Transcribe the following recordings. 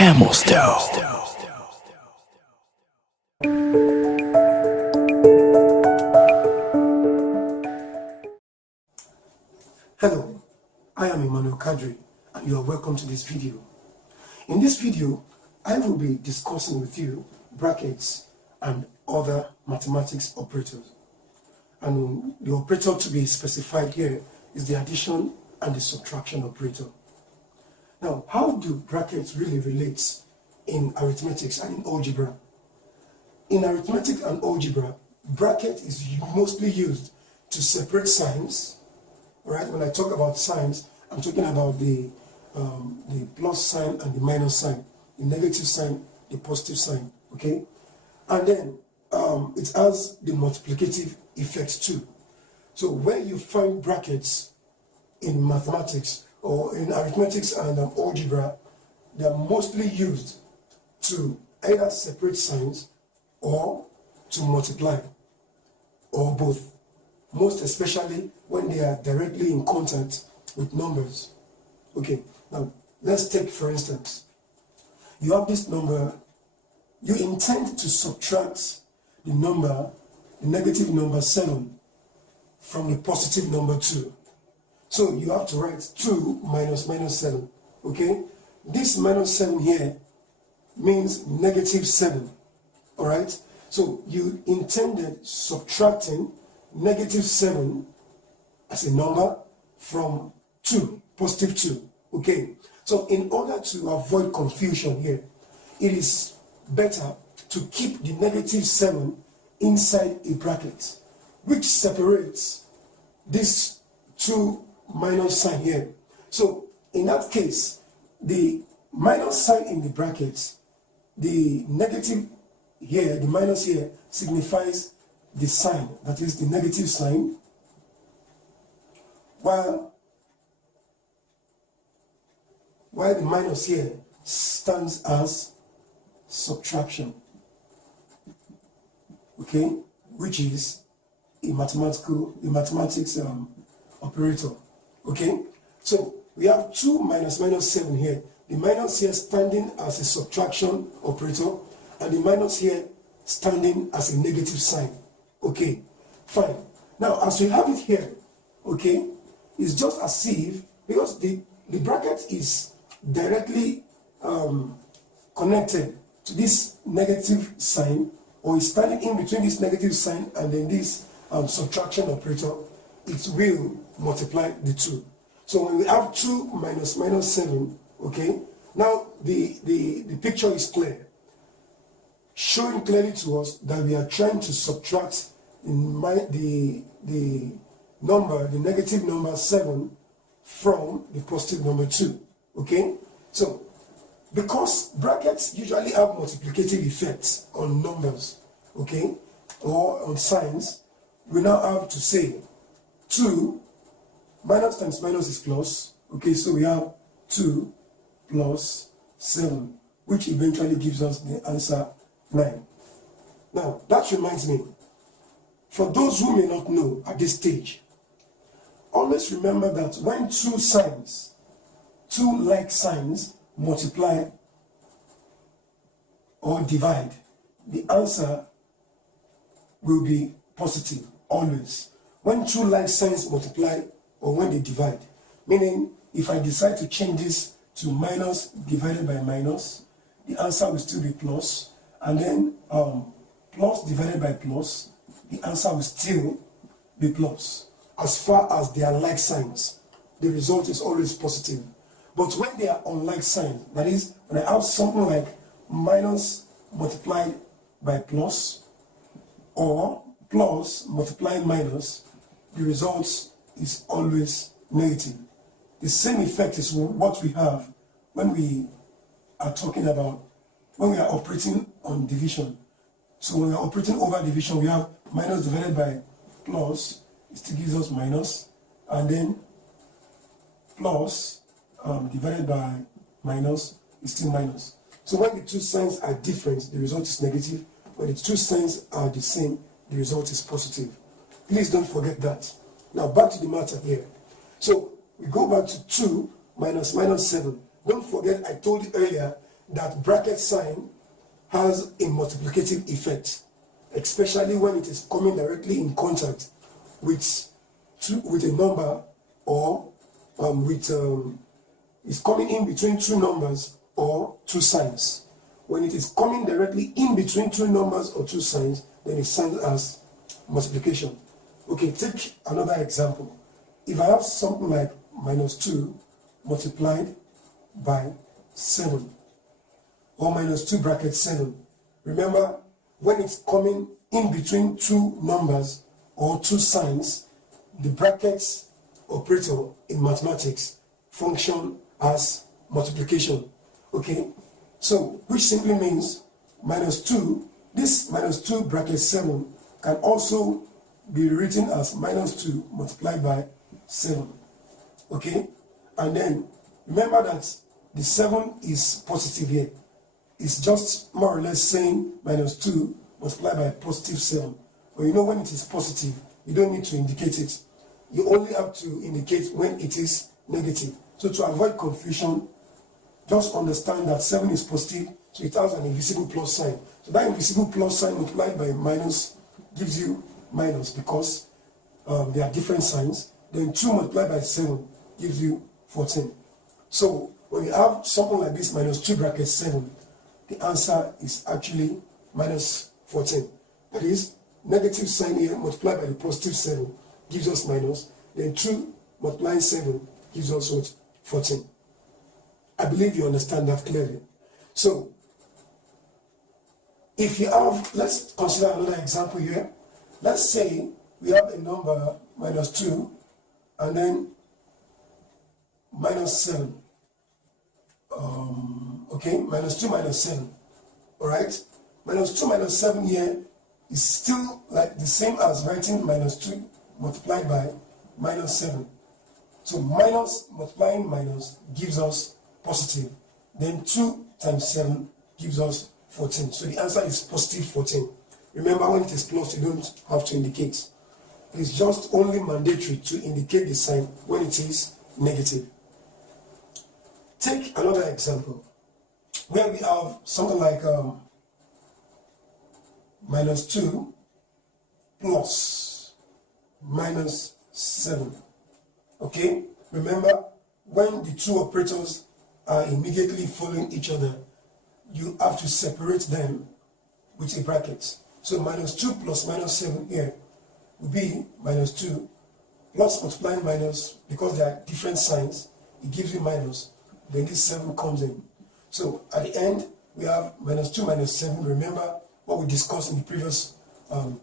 Emostel. Hello, I am Emmanuel Kadiri and you are welcome to this video. In this video, I will be discussing with you brackets and other mathematics operators. And the operator to be specified here is the addition and the subtraction operator. Now, how do brackets really relate in arithmetics and in algebra? In arithmetic and algebra, bracket is mostly used to separate signs. Right? When I talk about signs, I'm talking about the plus sign and the minus sign, the negative sign, the positive sign. Okay, and then it has the multiplicative effect too. So where you find brackets in mathematics or in arithmetics and algebra, they are mostly used to either separate signs or to multiply, or both. Most especially when they are directly in contact with numbers. Okay, now let's take for instance, you have this number, you intend to subtract the negative number 7 from the positive number 2. So you have to write 2 minus 7, okay? This minus 7 here means negative 7, all right? So you intended subtracting negative 7 as a number from 2, positive 2, okay? So in order to avoid confusion here, it is better to keep the negative 7 inside a bracket, which separates this 2 minus sign here. So in that case, the minus sign in the bracket, the negative here, the minus here, signifies the sign, that is the negative sign, while the minus here stands as subtraction, okay, which is a mathematics operator, okay. So we have 2 minus 7 here. The minus here standing as a subtraction operator, and the minus here standing as a negative sign. Okay, fine. Now, as we have it here, okay, it's just as if, because the bracket is directly connected to this negative sign, or is standing in between this negative sign and then this subtraction operator, it will multiply the two. So when we have 2 minus 7, okay, now the picture is clear, showing clearly to us that we are trying to subtract the negative number 7 from the positive number 2. Okay, so because brackets usually have multiplicative effects on numbers, okay, or on signs, we now have to say 2 minus times minus is plus. Okay, so we have 2 plus 7, which eventually gives us the answer 9. Now, that reminds me, for those who may not know at this stage, always remember that when two like signs multiply or divide, the answer will be positive, always. When 2 like signs multiply or when they divide, meaning if I decide to change this to minus divided by minus, the answer will still be plus, and then plus divided by plus, the answer will still be plus. As far as they are like signs, the result is always positive. But when they are unlike signs, that is, when I have something like minus multiplied by plus, or plus multiplying minus, the result is always negative. The same effect is what we have when we are talking about, when we are operating on division. So when we are operating over division, we have minus divided by plus, it still gives us minus, and then plus divided by minus is still minus. So when the two signs are different, the result is negative. When the two signs are the same, the result is positive. Please don't forget that. Now back to the matter here. So we go back to 2 minus 7. Don't forget, I told you earlier that bracket sign has a multiplicative effect, especially when it is coming directly in contact with a number, or it's coming in between two numbers or two signs. When it is coming directly in between two numbers or two signs, then it signs as multiplication. Okay, take another example. If I have something like -2 multiplied by 7, or -2 bracket 7, remember, when it's coming in between two numbers or two signs, the brackets operator in mathematics function as multiplication. Okay, so which simply means -2, this -2 bracket 7 can also be written as -2 multiplied by 7. Okay, and then remember that the 7 is positive here. It's just more or less saying -2 multiplied by +7. But you know, when it is positive, you don't need to indicate it. You only have to indicate when it is negative. So to avoid confusion, just understand that 7 is positive, so it has an invisible plus sign. So that invisible plus sign multiplied by minus gives you minus, because there are different signs. Then 2 multiplied by 7 gives you 14. So when you have something like this, -2 bracket 7, the answer is actually -14. That is, negative sign here multiplied by the +7 gives us minus. Then 2 multiplying 7 gives us what? 14. I believe you understand that clearly. So, if you have, let's consider another example here. Let's say we have a number -2 and then -7. Okay, -2 -7. All right, -2 -7 here is still like the same as writing -2 multiplied by -7. So minus multiplying minus gives us positive. Then 2 times 7 gives us 14. So the answer is +14. Remember, when it is plus, you don't have to indicate. It's just only mandatory to indicate the sign when it is negative. Take another example where we have something like -2 plus -7. Okay, remember, when the two operators are immediately following each other, you have to separate them with a bracket. So -2 plus -7 here will be -2 plus multiplying minus, because there are different signs, it gives you minus. Then this 7 comes in. So at the end, we have -2 -7. Remember what we discussed in the previous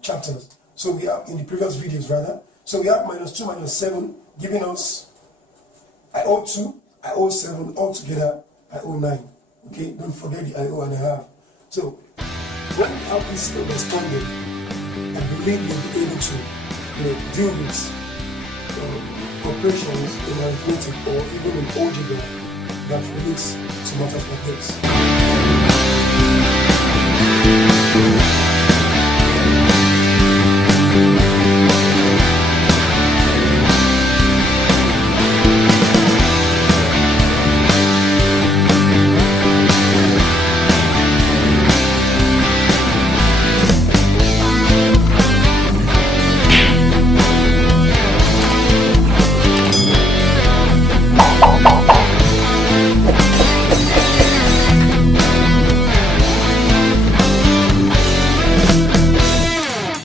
chapters. So we have, in the previous videos rather. So we have -2 -7 giving us I02, I07, all together I09. Okay, don't forget the I0 and a half. So when you have this understanding, I believe you'll be able to deal with operations in arithmetic or even in algebra that relates to matters like this.